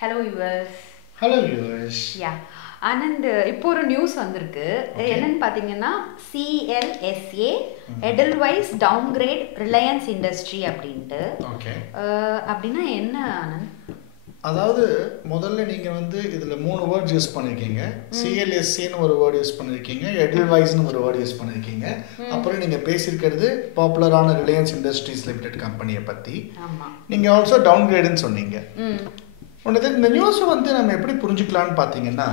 Hello viewers. Hello viewers. Yeah. Anand, இப்போ ஒரு news வந்திருக்கு. என்னன்னு பாத்தீங்கன்னா CLSA Edelweiss downgrade Reliance Industry அப்படின்ட்டு. ஓகே. அப்படினா என்ன ஆனந்த்? அதாவது முதல்ல நீங்க வந்து இதுல மூணு வேர்ட்ஸ் யூஸ் பண்ணிருக்கீங்க. CLSA ன்னு ஒரு வேர்ட் யூஸ் பண்ணிருக்கீங்க, Edelweiss ன்னு ஒரு வேர்ட் யூஸ் பண்ணிருக்கீங்க. அப்புறம் நீங்க பேசியிருக்கிறது பாப்புலரான ரிலையன்ஸ் இண்டஸ்ட்ரீஸ் லிமிடெட் கம்பெனியை பத்தி. ஆமா. நீங்க ஆல்சோ டவுன்கிரேட்னு சொன்னீங்க. இந்த நியூஸ் வந்து நம்ம எப்படி புரிஞ்சுக்கலாம்னு பாத்தீங்கன்னா,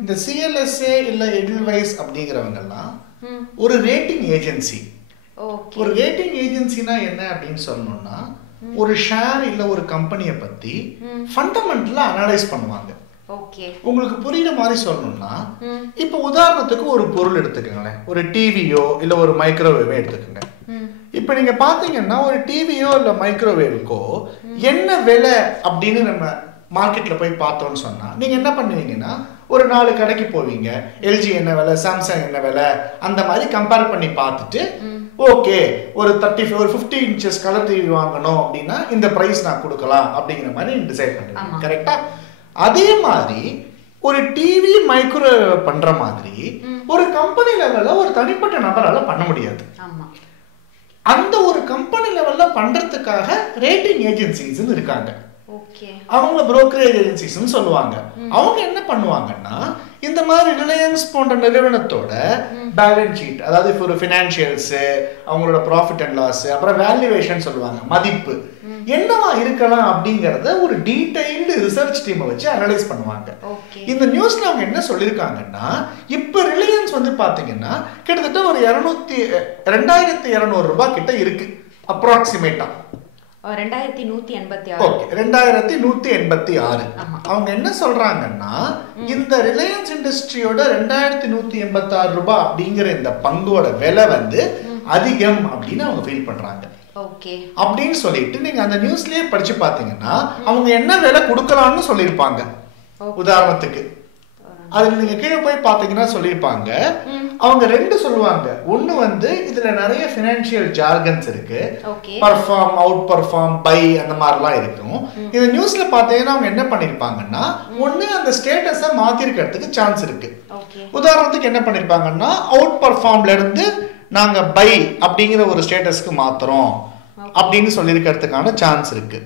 இந்த CLSA இல்ல Edelweiss அப்படிங்கிறவங்க எல்லாம் ஒரு ரேட்டிங் ஏஜென்சி. ஒரு ரேட்டிங் ஏஜென்சினா என்ன அப்படின்னு சொல்லணும்னா, ஒரு ஷேர் இல்ல ஒரு கம்பெனியை பத்தி ஃபண்டமெண்டலா அனலைஸ் பண்ணுவாங்க. உங்களுக்கு புரியுற மாதிரி சொல்லணும்னா, இப்ப உதாரணத்துக்கு ஒரு பொருள் எடுத்துக்கங்களேன், ஒரு டிவியோ இல்ல ஒரு மைக்ரோவேவோ எடுத்துக்கங்க. இப்ப நீங்க பாத்தீங்கன்னா ஒரு டிவியோ இல்ல மைக்ரோவேவுக்கோ என்ன விலை அப்படின்னு நம்ம மார்க்கெட்ல போய் பார்த்தோம்னு சொன்னா நீங்க என்ன பண்ணுவீங்கன்னா, ஒரு 4 கடைக்கு போவீங்க. எல்ஜி என்ன விலை, சாம்சங் என்ன விலை, அந்த மாதிரி கம்பேர் பண்ணி பார்த்துட்டு ஓகே ஒரு 50 இன்ச்சஸ் கலர் டிவி வாங்கணும் அப்படின்னா இந்த பிரைஸ் நான் கொடுக்கலாம் அப்படிங்கிற மாதிரி டிசைட் பண்ணுவீங்க. கரெக்டா? அதே மாதிரி ஒரு டிவி மைக்ரோவேவ் பண்ற மாதிரி ஒரு கம்பெனி லெவல்ல ஒரு தனிப்பட்ட நபரால பண்ண முடியாது. அந்த ஒரு கம்பெனி லெவல்ல பண்றதுக்காக ரேட்டிங் ஏஜென்சிஸ் இருக்காங்க. அவங்க புரோக்கரேஜ் ஏஜென்சிஸ் சொல்லுவாங்க. அவங்க என்ன பண்ணுவாங்கன்னா, இந்த மாதிரி ரிலையன்ஸ் போன்ற நிறுவனத்தோட பேலன்ஸ் ஷீட், அதாவது ஒரு ஃபினான்ஷியல்ஸ், அவங்களோட ப்ராஃபிட் அண்ட் லாஸ், அப்புறம் வேல்யூவேஷன் சொல்லுவாங்க, மதிப்பு என்னவா இருக்கலாம் அப்படிங்கறத ஒரு டீடைல்டு ரிசர்ச் டீமை வச்சு அனலைஸ் பண்ணுவாங்க. இந்த நியூஸ்ல அவங்க என்ன சொல்லியிருக்காங்கன்னா, இப்ப ரிலையன்ஸ் வந்து பாத்தீங்கன்னா கிட்டத்தட்ட ஒரு 2200 ரூபாய் கிட்ட இருக்கு அப்ராக்சிமேட்டா. 2186. அவங்க என்ன சொல்றாங்கன்னா, இந்த ரிலையன்ஸ் இண்டஸ்ட்ரியோட 2186 ரூபாய் அப்படிங்கிற இந்த பங்கோட விலை வந்து அதிகம் அப்படின்னு அவங்க ஃபீல் பண்றாங்க. அப்படின்னு சொல்லிட்டு நீங்க அந்த நியூஸ்லயே படிச்சு பாத்தீங்கன்னா அவங்க என்ன விலை கொடுக்கலாம்னு சொல்லியிருப்பாங்க. உதாரணத்துக்கு அதுல நீங்க கீழே போய் பாத்தீங்கன்னா சொல்லியிருப்பாங்க, அவங்க 2 சொல்லுவாங்க. ஒண்ணு வந்து இதுல நிறைய ஃபினான்ஷியல் ஜார்கன்ஸ் இருக்கு, பர்ஃபார்ம், அவுட் பர்ஃபார்ம், பை அந்த மாதிரிலாம் இருக்கும். இந்த நியூஸ்ல பாத்தீங்கன்னா அவங்க என்ன பண்ணிருப்பாங்கன்னா, ஒண்ணு அந்த ஸ்டேட்டஸை மாத்திருக்கிறதுக்கு சான்ஸ் இருக்கு. உதாரணத்துக்கு என்ன பண்ணிருப்பாங்கன்னா, அவுட் பர்ஃபார்ம்ல இருந்து நாங்க பை அப்படிங்கிற ஒரு ஸ்டேட்டஸ்க்கு மாத்துறோம் அப்படின்னு சொல்லியிருக்கிறதுக்கான சான்ஸ் இருக்கு.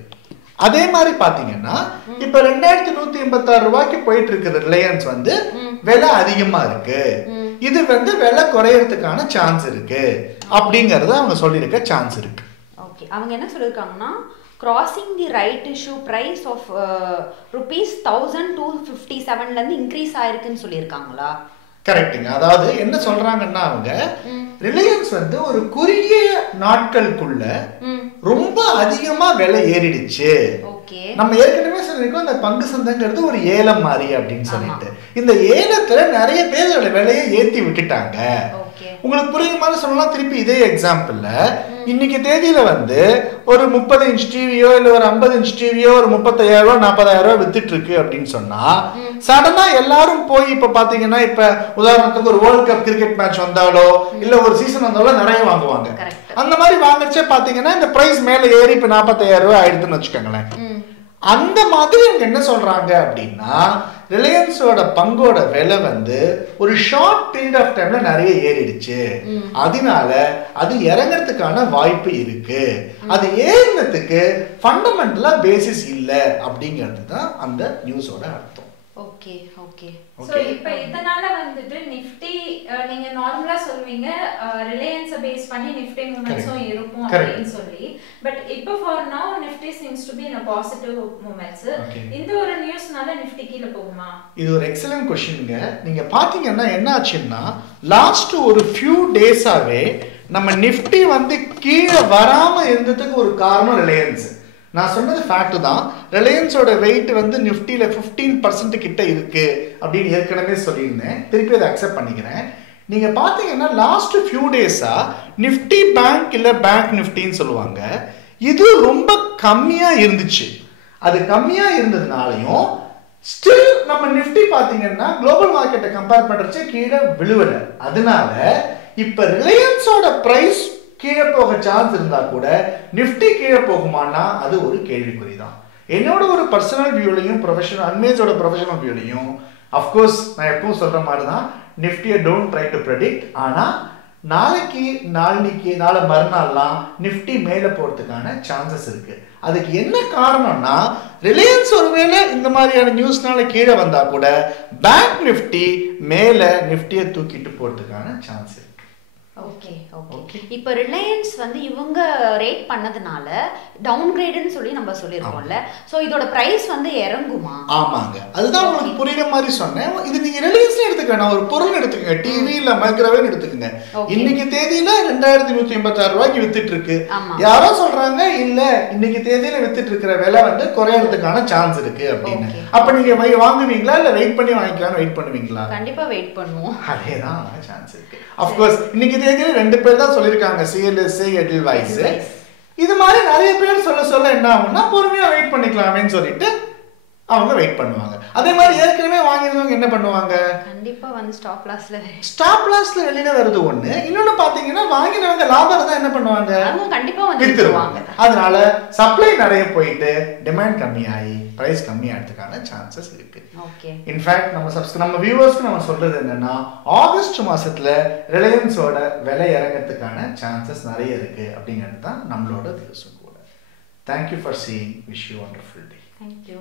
அதே மாதிரி பாத்தீங்கன்னா இப்ப 2186 ரூபாய்க்கு போயிட்டு இருக்கிற ரிலையன்ஸ் வந்து விலை அதிகமா இருக்கு, இது வந்து விலை குறையறதுக்கான சான்ஸ் இருக்கு அப்படிங்கறத அவங்க சொல்லியிருக்க சான்ஸ் இருக்கு. அவங்க என்ன சொல்லிருக்காங்கன்னா, crossing the right issue price of rupees 1257ல இருந்து இன்க்ரீஸ் ஆயிருக்குன்னு சொல்லியிருக்காங்களா? கரெக்ட்டுங்க. அதாவது என்ன சொல்றாங்கன்னா, அவங்க ரிலையன்ஸ் வந்து ஒரு குறுகிய நாட்களுக்குள்ள ரொம்ப அதிகமா விலை ஏறிடுச்சு. நம்ம ஏற்கனவே சொல்லிருக்கோம், இந்த பங்கு சந்தைங்கிறது ஒரு ஏலம் மாதிரி அப்படின்னு சொல்லிட்டு, இந்த ஏலத்துல நிறைய பேரோட விலையை ஏத்தி விட்டுட்டாங்க. உங்களுக்கு புரியுற மாதிரி சொல்லலாம். திருப்பி இதே எக்ஸாம்பிள்ல இன்னைக்கு தேதியில வந்து ஒரு 30 இன்ச் டிவியோ இல்ல ஒரு 50 இன்ச் டிவியோ ஒரு 35,000 ரூபாய் 40,000 ரூபாய் வித்துட்டு இருக்கு அப்படின்னு சொன்னா, சடனா எல்லாரும் போய் இப்ப பாத்தீங்கன்னா, இப்ப உதாரணத்துக்கு ஒரு வேர்ல்ட் கப் கிரிக்கெட் மேட்ச் வந்தாலோ இல்ல ஒரு சீசன் வந்தாலோ நிறைய வாங்குவாங்க. அந்த மாதிரி வாங்குறச்சே பாத்தீங்கன்னா இந்த பிரைஸ் மேல ஏறி இப்ப 45,000 ரூபாய் ஆயிடுதுன்னு வச்சுக்கோங்களேன். அந்த மாதிரி அவங்க என்ன சொல்றாங்க அப்படின்னா, ரிலையன்ஸோட பங்கோட விலை வந்து ஒரு ஷார்ட் பீரியட் ஆஃப் டைம்ல நிறைய ஏறிடுச்சு, அதனால அது இறங்கிறதுக்கான வாய்ப்பு இருக்கு, அது ஏறினதுக்கு ஃபண்டமெண்டலா பேசிஸ் இல்ல அப்படிங்கிறது தான் அந்த நியூஸோட அர்த்தம். சோ இப்போ இதனால வந்துட்டு நிஃப்டி நீங்க நார்மலா சொல்வீங்க ரிலையன்ஸ் பேஸ் பண்ணி நிஃப்டி மூவ்மெண்ட்ஸும் இருக்கும் அப்படின்னு சொல்லி, பட் இப்போ ஃபார் நவ Nifty seems to be in a positive movements. இந்த ஒரு நியூஸ்னால நிஃப்டி கீழ போகுமா? இது ஒரு எக்ஸலென்ட் क्वेश्चनங்க. நீங்க பாத்தீங்கன்னா என்ன ஆச்சுன்னா, லாஸ்ட் ஒரு few டேஸாவே நம்ம நிஃப்டி வந்து கீழே வராம இருந்ததுக்கு ஒரு காரணம் ரிலையன்ஸ். நான் சொன்னது ஃபேக்ட் தான். ரிலையன்ஸோட வெயிட் வந்து நிஃப்டியில் 15% கிட்ட இருக்கு அப்படின்னு ஏற்கனவே சொல்லியிருந்தேன். திருப்பி அதை அக்செப்ட் பண்ணிக்கிறேன். நீங்க பாத்தீங்கன்னா லாஸ்ட் ஃபியூ டேஸா நிஃப்டி பேங்க் இல்ல பேங்க் நிஃப்டின்னு சொல்லுவாங்க, இது ரொம்ப கம்மியா இருந்துச்சு. அது கம்மியா இருந்ததுனாலையும் ஸ்டில் நம்ம நிஃப்டி பாத்தீங்கன்னா குளோபல் மார்க்கெட்டை கம்பேர் பண்றச்சே கீழே விழுவல. அதனால இப்ப ரிலையன்ஸோட பிரைஸ் கீழே போக சான்ஸ் இருந்தா கூட நிஃப்டி கீழே போகுமானா அது ஒரு கேள்விக்குறி தான். என்னோட ஒரு பர்சனல் வியூலையும் ப்ரொஃபஷனல் அன்மேஸோட ப்ரொஃபஷனல் வியூலையும் அஃப்கோர்ஸ் நான் எப்பவும் சொல்கிற மாதிரி தான், நிஃப்டியை டோன்ட் ட்ரை டு ப்ரெடிக்ட். ஆனால் நாளை மறுநாள்லாம் நிஃப்டி மேலே போகிறதுக்கான சான்சஸ் இருக்குது. அதுக்கு என்ன காரணம்னா, ரிலையன்ஸ் ஒருவேளை இந்த மாதிரியான நியூஸ்னால கீழே வந்தால் கூட பேங்க் நிஃப்டி மேலே நிஃப்டியை தூக்கிட்டு போகிறதுக்கான சான்ஸ் இருக்குது. Okay okay. இப்போ ரிலையன்ஸ் வந்து இவங்க ரேட் பண்ணதுனால டவுன் கிரேடுன்னு சொல்லி நம்ம சொல்லியிருக்கோம்ல, ஸோ இதோட பிரைஸ் வந்து இறங்குமா? ஆமாங்க, அதுதான் உங்களுக்கு புரியுற மாதிரி சொன்னேன். இது நீங்க ரிலையன்ஸ்ல எடுத்துக்க, நான் ஒரு பொருள் எடுத்துக்கங்க, டிவி இல்ல மைக்ரோவேவ் எடுத்துக்கங்க. இன்னைக்கு தேதியில 2186 ரூபாய்க்கு வித்துட்டு இருக்கு. யாரோ சொல்றாங்க இல்ல இன்னைக்கு தேதியில வித்துட்டு இருக்கிற விலை வந்து குறையறதுக்கான சான்ஸ் இருக்கு அப்படின்னு. அப்ப நீங்க வாங்குவீங்களா இல்ல வெயிட் பண்ணி வாங்கிக்கலாம்னு வெயிட் பண்ணுவீங்களா? கண்டிப்பா வெயிட் பண்ணுவோம். அதேதான் சான்ஸ் இருக்கு. ஆஃப் கோர்ஸ் இன்னைக்கு தேதியில 2 பேர் தான் சொல்லிருக்காங்க, CLSA எடில்வைஸ். இது மாதிரி நிறைய பேர் சொல்ல என்ன ஆகும்னா பொறுமையா வெயிட் பண்ணிக்கலாமேன்னு சொல்லிட்டு அவங்க வெயிட் பண்ணுவாங்க. அதே மாதிரி ஏற்கனவே வாங்கினவங்க என்ன பண்ணுவாங்க, கண்டிப்பா வந்து ஸ்டாப் லாஸ்ல வெளியில வருது ஒண்ணு. இன்னொன்னு பாத்தீங்கன்னா வாங்கினவங்க லாபம் இருந்தா என்ன பண்ணுவாங்க, கண்டிப்பா வந்து வித்துருவாங்க. அதனால சப்ளை நிறைய போயிட்டு டிமாண்ட் கம்மியாகி பிரைஸ் கம்மியாகிறதுக்கான சான்சஸ் இருக்கு. இன்ஃபேக்ட் நம்ம வியூவர்ஸ்க்கு நம்ம சொல்றது என்னன்னா, ஆகஸ்ட் மாசத்துல ரிலையன்ஸோட விலை இறங்கிறதுக்கான சான்சஸ் நிறைய இருக்கு அப்படிங்கிறது தான் நம்மளோட வியூஸும் கூட. Thank you for seeing. Wish you wonderful day. Thank you.